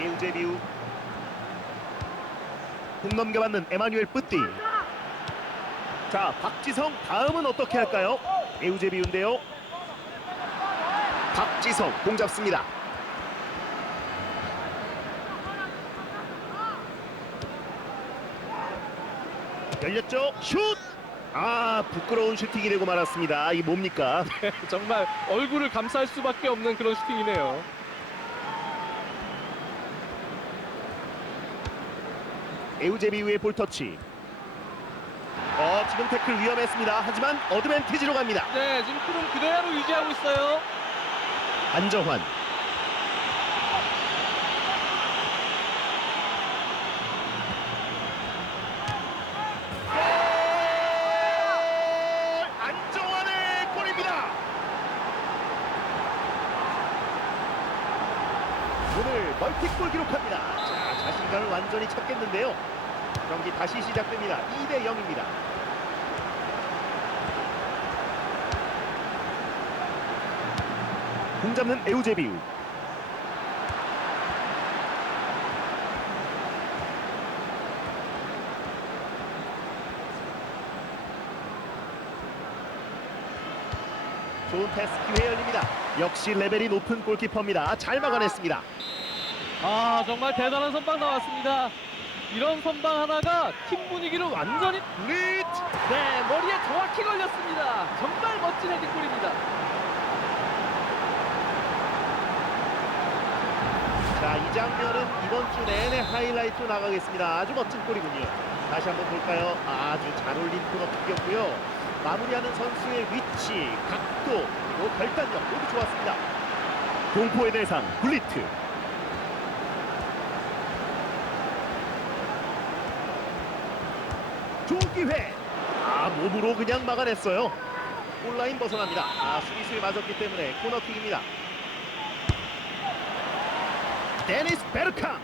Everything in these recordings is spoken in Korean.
에우제비우 공 넘겨받는 에마뉴엘 뿌띠 자 박지성 다음은 어떻게 할까요? 에우제비우인데요 박지성 공 잡습니다 열렸죠 슛! 아 부끄러운 슈팅이 되고 말았습니다 이 뭡니까 정말 얼굴을 감쌀 수밖에 없는 그런 슈팅이네요. 에우제비우의 볼터치. 어 지금 태클 위험했습니다. 하지만 어드밴티지로 갑니다. 네, 지금 흐름 그대로 유지하고 있어요. 안정환. 골! 안정환의 골입니다. 오늘 멀티골 기록합니다 자 자신감을 완전히 찾겠는데요. 경기 다시 시작됩니다. 2대 0입니다. 공 잡는 에우제비우 좋은 패스 기회 열립니다. 역시 레벨이 높은 골키퍼입니다. 잘 막아냈습니다 아, 정말 대단한 선방 나왔습니다. 이런 선방 하나가 팀 분위기를 완전히 리트 네, 머리에 정확히 걸렸습니다. 정말 멋진 헤딩골입니다. 자, 이 장면은 이번 주 내내 하이라이트로 나가겠습니다. 아주 멋진 골이군요. 다시 한번 볼까요? 아주 잘 올린 코너킥이었고요. 마무리하는 선수의 위치, 각도, 그리고 결단력 모두 좋았습니다. 공포의 대상, 굴리트. 좋은 기회. 아, 몸으로 그냥 막아냈어요. 골라인 벗어납니다. 아, 수비수에 맞았기 때문에 코너킥입니다. 데니스 베르캄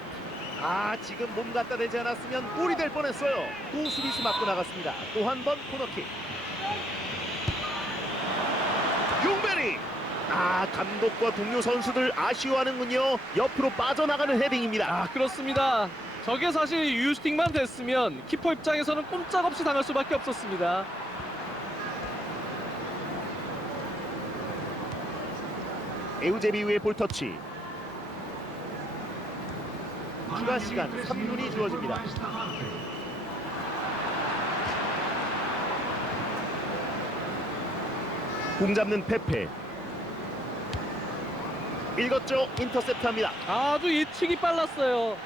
아 지금 몸 갖다 대지 않았으면 골이 될 뻔했어요 또 수비수 맞고 나갔습니다 또 한 번 코너킥 용베리 아 감독과 동료 선수들 아쉬워하는군요 옆으로 빠져나가는 헤딩입니다 아, 그렇습니다. 저게 사실 유스팅만 됐으면 키퍼 입장에서는 꼼짝없이 당할 수밖에 없었습니다. 에우제비우의 볼터치. 추가 시간 3분이 주어집니다. 공 잡는 페페. 읽었죠? 인터셉트합니다. 아주 예측이 빨랐어요.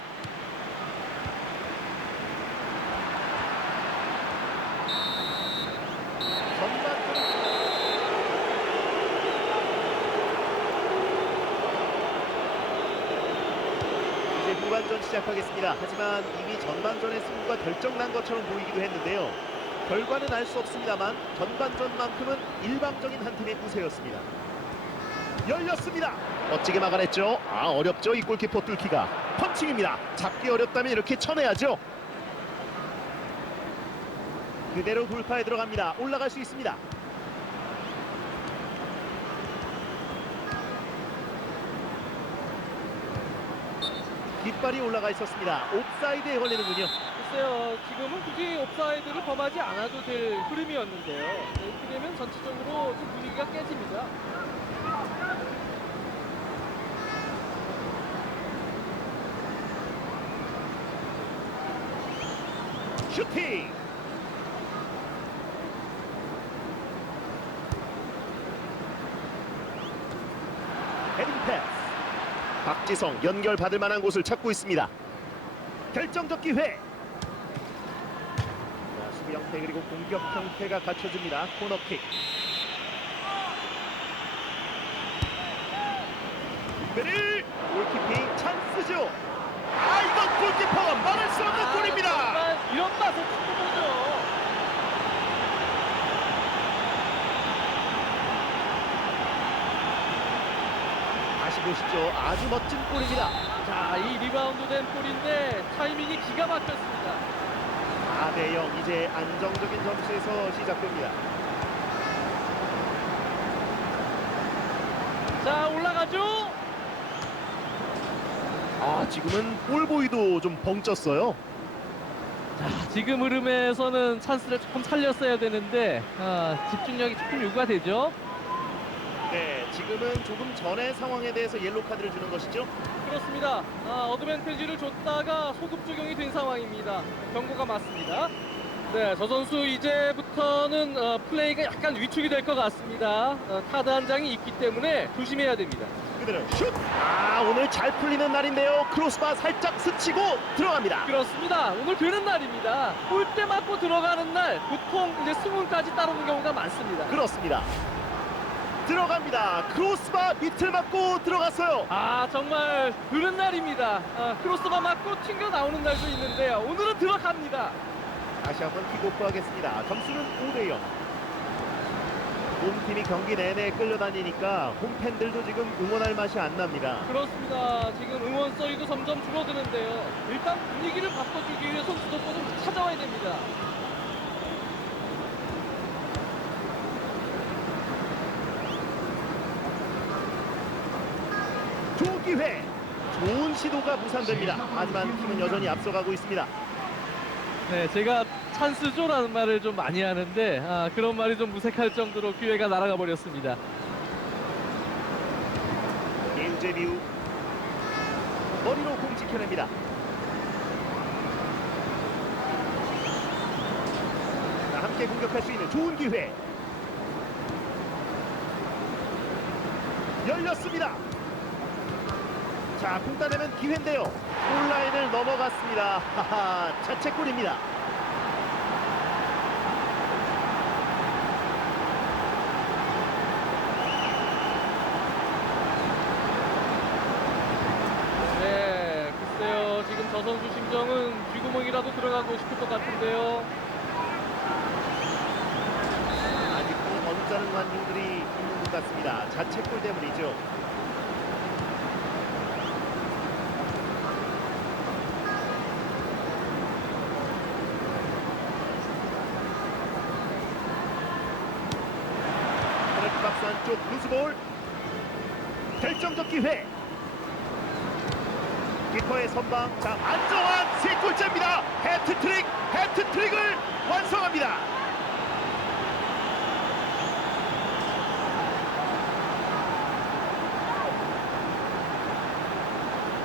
전반전 후반전 시작하겠습니다. 하지만 이미 전반전의 승부가 결정난 것처럼 보이기도 했는데요. 결과는 알 수 없습니다만 전반전만큼은 일방적인 한 팀의 우세였습니다. 열렸습니다. 멋지게 막아냈죠. 아 어렵죠 이 골키퍼 뚫기가. 펀칭입니다. 잡기 어렵다면 이렇게 쳐내야죠. 그대로 돌파에 들어갑니다. 올라갈 수 있습니다. 깃발이 올라가 있었습니다. 옵사이드에 걸리는군요. 글쎄요, 지금은 굳이 옵사이드를 범하지 않아도 될 흐름이었는데요. 네, 이렇게 되면 전체적으로 좀 분위기가 깨집니다. 슈팅! 헤딩 패스. 박지성 연결 받을 만한 곳을 찾고 있습니다. 결정적 기회. 자, 수비 형태 그리고 공격 형태가 갖춰집니다. 코너킥. 골키핑 찬스죠. 아 이건 골키퍼가 막을 수 없는 아, 골입니다. 정말 이런 맛에 축구보죠. 다시 보시죠. 아주 멋진 골입니다. 자, 이 리바운드 된 볼인데 타이밍이 기가 막혔습니다. 4대 0 이제 안정적인 점수에서 시작됩니다. 자, 올라가죠. 아 지금은 볼보이도 좀 벙쪘어요. 자, 지금 흐름에서는 찬스를 조금 살렸어야 되는데 아, 집중력이 조금 요구가 되죠. 네, 지금은 조금 전의 상황에 대해서 옐로 카드를 주는 것이죠. 그렇습니다. 아, 어드밴티지를 줬다가 소급 적용이 된 상황입니다. 경고가 맞습니다. 네, 저 선수 이제부터는 어, 플레이가 약간 위축이 될 것 같습니다. 어, 카드 한 장이 있기 때문에 조심해야 됩니다. 그대로 슛. 아 오늘 잘 풀리는 날인데요. 크로스바 살짝 스치고 들어갑니다. 그렇습니다. 오늘 되는 날입니다. 골대 맞고 들어가는 날 보통 이제 승운까지 따르는 경우가 많습니다. 그렇습니다. 들어갑니다. 크로스바 밑을 맞고 들어갔어요. 아 정말 그런 날입니다. 아, 크로스바 맞고 튕겨 나오는 날도 있는데요. 오늘은 들어갑니다. 다시 한번 킥오프 하겠습니다. 점수는 5대 0. 홈팀이 경기 내내 끌려다니니까 홈팬들도 지금 응원할 맛이 안 납니다. 그렇습니다. 지금 응원 소리도 점점 줄어드는데요. 일단 분위기를 바꿔주기 위해서 주도권을 찾아와야 됩니다. 조 기회 좋은 시도가 무산됩니다. 하지만 팀은 여전히 앞서가고 있습니다. 네, 제가 찬스조라는 말을 좀 많이 하는데 아, 그런 말이 좀 무색할 정도로 기회가 날아가 버렸습니다. 예우제비우 머리로 공 지켜냅니다. 자, 함께 공격할 수 있는 좋은 기회. 열렸습니다. 자, 공 따내면 기회인데요. 골라인을 넘어갔습니다. 하하, 자책골입니다. 네, 글쎄요. 지금 저 선수 심정은 쥐구멍이라도 들어가고 싶을 것 같은데요. 아직도 언짢은 관중들이 있는 것 같습니다. 자책골 때문이죠. 박스 안쪽 루즈볼 결정적 기회 키퍼의 선방 자 안정환 세 골째입니다 해트트릭 해트트릭을 완성합니다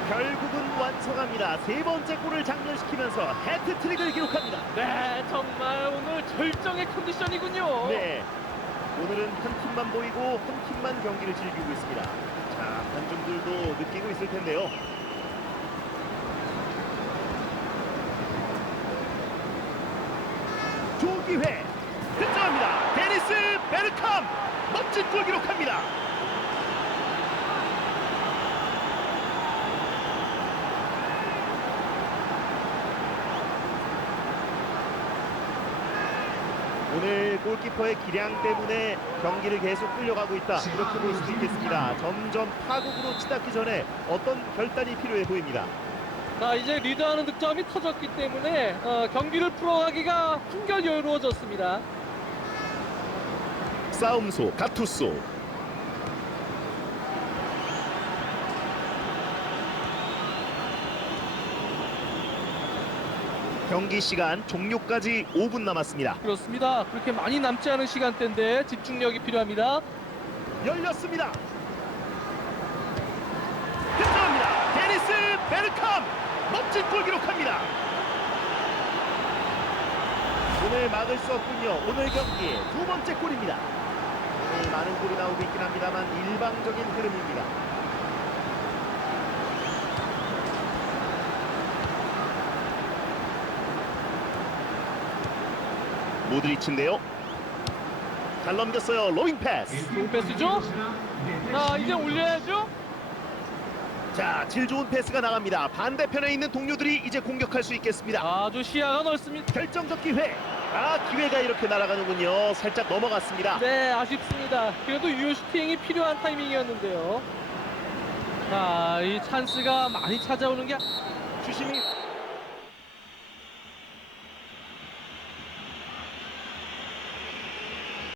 결국은 완성합니다. 세 번째 골을 장렬시키면서 해트트릭을 기록합니다. 네, 정말 오늘 절정의 컨디션이군요. 네, 오늘은 한 팀만 보이고 한 팀만 경기를 즐기고 있습니다. 자, 관중들도 느끼고 있을 텐데요. 조기회 득점합니다. 데니스 베르캄 멋진 골 기록합니다. 오늘 골키퍼의 기량 때문에 경기를 계속 끌려가고 있다. 이렇게 볼 수도 있겠습니다. 점점 파국으로 치닫기 전에 어떤 결단이 필요해 보입니다. 자, 이제 리드하는 득점이 터졌기 때문에 어, 경기를 풀어가기가 한결 여유로워졌습니다. 싸움소 가투소 경기 시간 종료까지 5분 남았습니다 그렇습니다. 그렇게 많이 남지 않은 시간대인데 집중력이 필요합니다. 열렸습니다. 득점합니다. 데니스 베르캄 멋진 골 기록합니다. 오늘 막을 수 없군요. 오늘 경기 두 번째 골입니다. 오늘 많은 골이 나오고 있긴 합니다만 일방적인 흐름입니다. 모드리치인데요. 잘 넘겼어요. 로잉 패스. 좋은 패스죠? 자, 이제 올려야죠. 자, 질 좋은 패스가 나갑니다. 반대편에 있는 동료들이 이제 공격할 수 있겠습니다. 아주 시야가 넓습니다. 결정적 기회. 아, 기회가 이렇게 날아가는군요. 살짝 넘어갔습니다. 네, 아쉽습니다. 그래도 유효 슈팅이 필요한 타이밍이었는데요. 자, 이 찬스가 많이 찾아오는 게 주심이